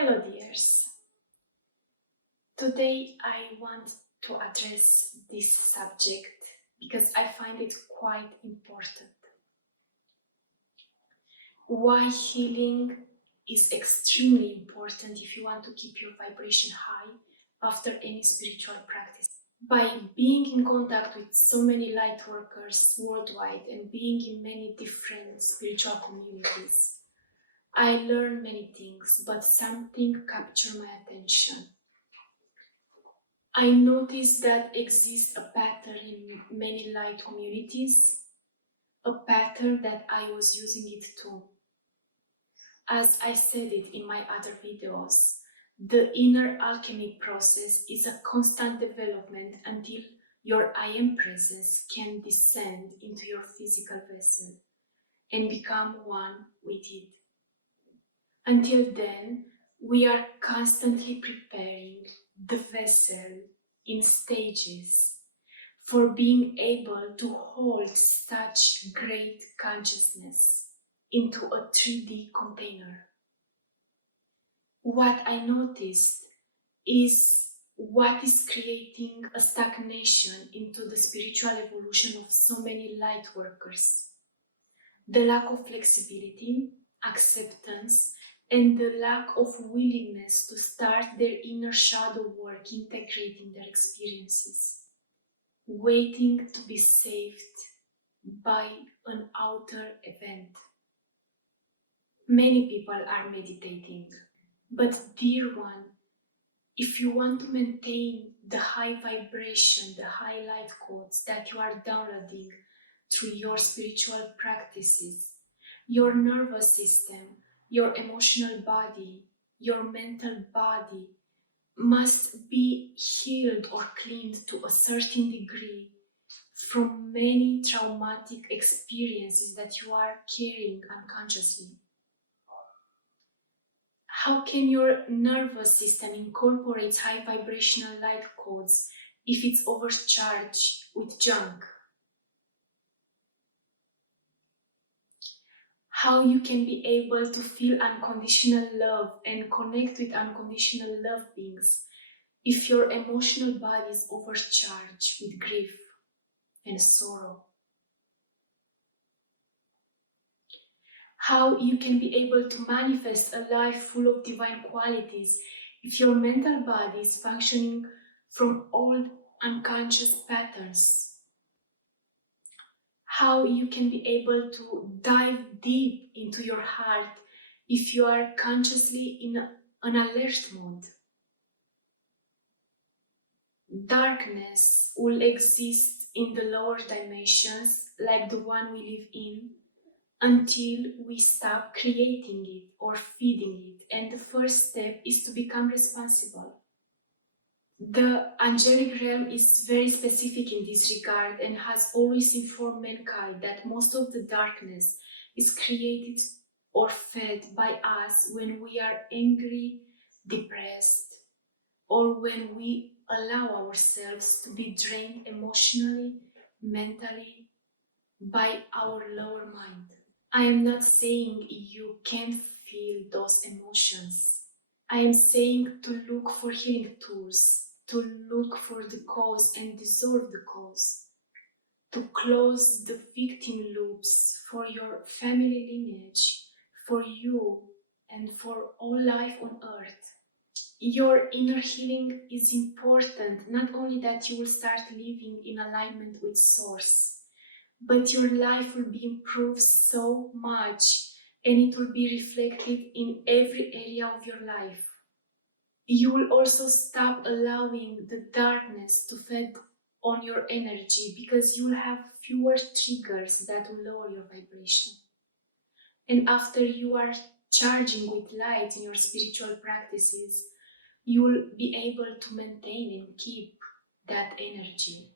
Hello, dears. Today I want to address this subject because I find it quite important. Why healing is extremely important if you want to keep your vibration high after any spiritual practice. By being in contact with so many light workers worldwide and being in many different spiritual communities, I learned many things, but something captured my attention. I noticed that exists a pattern in many light communities, a pattern that I was using it too. As I said it in my other videos, the inner alchemy process is a constant development until your I am presence can descend into your physical vessel and become one with it. Until then, we are constantly preparing the vessel in stages for being able to hold such great consciousness into a 3D container. What I noticed is what is creating a stagnation into the spiritual evolution of so many light workers. The lack of flexibility, acceptance, and the lack of willingness to start their inner shadow work integrating their experiences, waiting to be saved by an outer event. Many people are meditating, but dear one, if you want to maintain the high vibration, the high light codes that you are downloading through your spiritual practices, your nervous system, your emotional body, your mental body must be healed or cleaned to a certain degree from many traumatic experiences that you are carrying unconsciously. How can your nervous system incorporate high vibrational light codes if it's overcharged with junk? How you can be able to feel unconditional love and connect with unconditional love beings if your emotional body is overcharged with grief and sorrow? How you can be able to manifest a life full of divine qualities if your mental body is functioning from old unconscious patterns? How you can be able to dive deep into your heart if you are consciously in an alert mode? Darkness will exist in the lower dimensions like the one we live in until we stop creating it or feeding it, and the first step is to become responsible. The angelic realm is very specific in this regard and has always informed mankind that most of the darkness is created or fed by us when we are angry, depressed, or when we allow ourselves to be drained emotionally, mentally, by our lower mind. I am not saying you can't feel those emotions. I am saying to look for healing tools, to look for the cause and dissolve the cause, to close the victim loops for your family lineage, for you, and for all life on earth. Your inner healing is important, not only that you will start living in alignment with Source, but your life will be improved so much and it will be reflected in every area of your life. You will also stop allowing the darkness to feed on your energy because you will have fewer triggers that will lower your vibration. And after you are charging with light in your spiritual practices, you will be able to maintain and keep that energy.